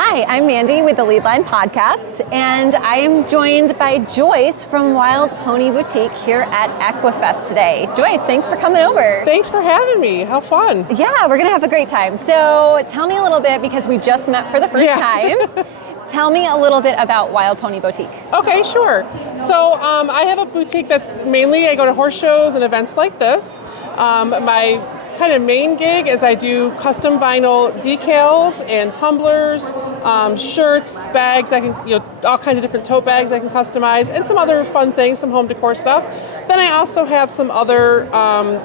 Hi, I'm Mandy with the Leadline podcast, and I am joined by Joyce from Wild Pony Boutique here at Equifest today. Joyce, thanks for coming over. Thanks for having me. How fun. Yeah, we're going to have a great time. So tell me a little bit, because we just met for the first time. Tell me a little bit about Wild Pony Boutique. Okay, sure. So I have a boutique that's mainly, I go to horse shows and events like this. My kind of main gig is I do custom vinyl decals and tumblers, shirts, bags. I can, all kinds of different tote bags I can customize, and some other fun things, some home decor stuff. Then I also have some other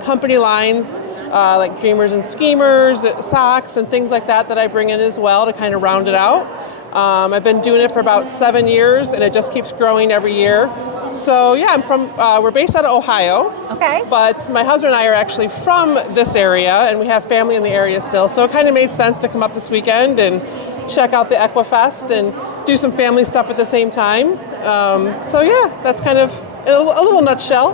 company lines like Dreamers and Schemers, socks, and things like that I bring in as well to kind of round it out. I've been doing it for about 7 years, and it just keeps growing every year. So yeah, we're based out of Ohio. Okay. But my husband and I are actually from this area, and we have family in the area still. So it kind of made sense to come up this weekend and check out the Equifest and do some family stuff at the same time. So yeah, that's kind of a little nutshell.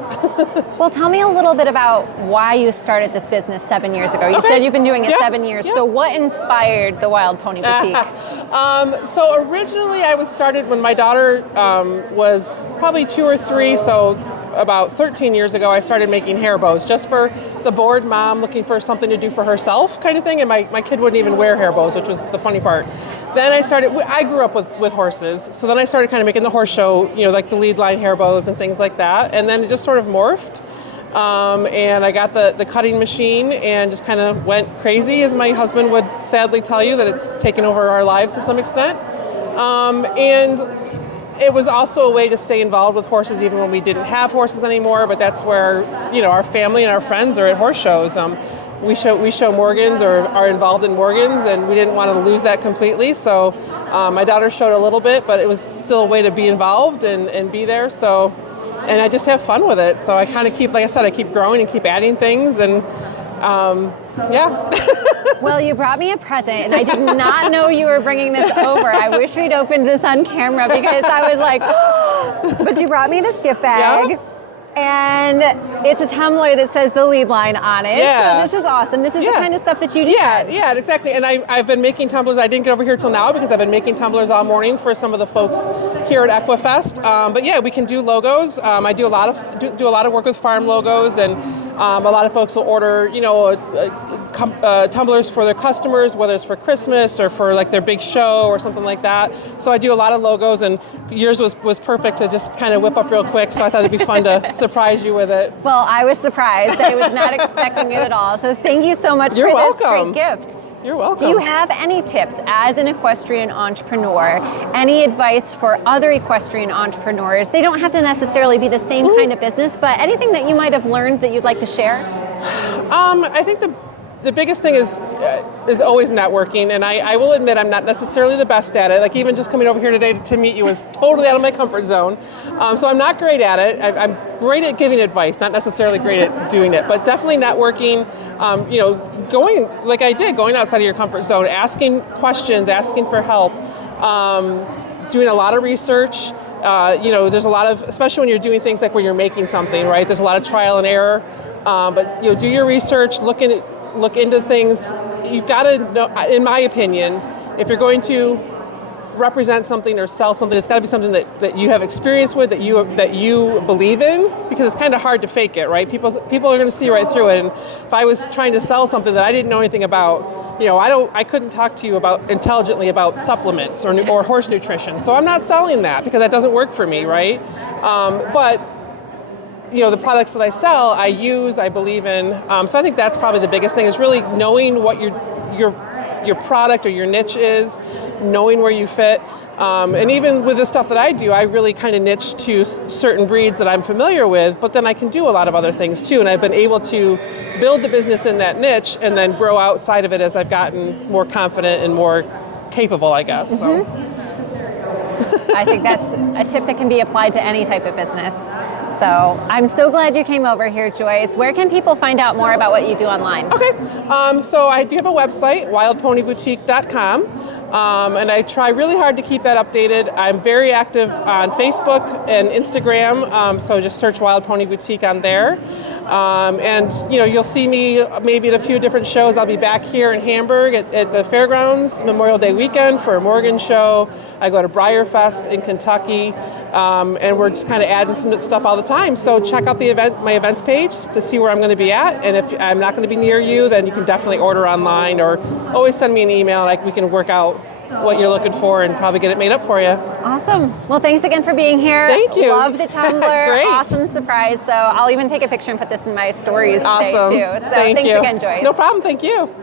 Well, tell me a little bit about why you started this business 7 years ago. You said you've been doing it 7 years. So what inspired the Wild Pony Boutique? So originally I was started when my daughter was probably 2 or 3, so about 13 years ago I started making hair bows just for the bored mom looking for something to do for herself kind of thing, and my kid wouldn't even wear hair bows, which was the funny part. Then I grew up with horses, so then I started kind of making the horse show, like the Leadline hair bows and things like that, and then it just sort of morphed. And I got the cutting machine and just kind of went crazy, as my husband would sadly tell you, that it's taken over our lives to some extent. And it was also a way to stay involved with horses even when we didn't have horses anymore, but that's where, our family and our friends are at horse shows. We show Morgans or are involved in Morgans, and we didn't want to lose that completely. So my daughter showed a little bit, but it was still a way to be involved and be there. So, and I just have fun with it. So I kind of keep, like I said, I keep growing and keep adding things, and yeah. Well, you brought me a present, and I did not know you were bringing this over. I wish we'd opened this on camera, because I was like, oh. But you brought me this gift bag. Yeah. And it's a tumbler that says the Leadline on it. Yeah. So this is awesome. This is the kind of stuff that you do. Yeah, exactly. And I've been making tumblers. I didn't get over here till now because I've been making tumblers all morning for some of the folks here at Equifest. But yeah, we can do logos. I do a lot of work with farm logos, and a lot of folks will order, tumblers for their customers, whether it's for Christmas or for like their big show or something like that. So I do a lot of logos, and yours was perfect to just kind of whip up real quick. So I thought it'd be fun to surprise you with it. Well, I was surprised. I was not expecting it at all. So thank you so much You're for welcome. this great gift. You're welcome. Do you have any tips as an equestrian entrepreneur? Any advice for other equestrian entrepreneurs? They don't have to necessarily be the same kind of business, but anything that you might have learned that you'd like to share? I think the biggest thing is always networking, and I will admit I'm not necessarily the best at it. Like even just coming over here today to meet you was totally out of my comfort zone. So I'm not great at it. I'm great at giving advice, not necessarily great at doing it, but definitely networking. Going outside of your comfort zone, asking questions, asking for help, doing a lot of research. There's a lot of, especially when you're doing things like when you're making something, right? There's a lot of trial and error. But do your research, look into things. You've got to know, in my opinion, if you're going to represent something or sell something, it's got to be something that you have experience with, that you believe in, because it's kind of hard to fake it, right? People are going to see right through it. And if I was trying to sell something that I didn't know anything about, I couldn't talk to you intelligently about supplements or horse nutrition. So I'm not selling that because that doesn't work for me, right? But the products that I sell, I use, I believe in. So I think that's probably the biggest thing, is really knowing what your product or your niche is, knowing where you fit. And even with the stuff that I do, I really kind of niche to certain breeds that I'm familiar with, but then I can do a lot of other things too. And I've been able to build the business in that niche and then grow outside of it as I've gotten more confident and more capable, I guess. So. I think that's a tip that can be applied to any type of business. So I'm so glad you came over here, Joyce. Where can people find out more about what you do online? Okay, so I do have a website, wildponyboutique.com, and I try really hard to keep that updated. I'm very active on Facebook and Instagram, so just search Wild Pony Boutique on there. And you'll see me maybe at a few different shows. I'll be back here in Hamburg at the fairgrounds Memorial Day weekend for a Morgan show. I go to Briarfest in Kentucky, and we're just kind of adding some stuff all the time. So check out my events page to see where I'm going to be at. And if I'm not going to be near you, then you can definitely order online or always send me an email. We can work out what you're looking for and probably get it made up for you. Awesome. Well, thanks again for being here. Thank you. Love the tumbler. Great. Awesome surprise. So I'll even take a picture and put this in my stories Awesome. today too. So Thanks again, Joyce. No problem. Thank you.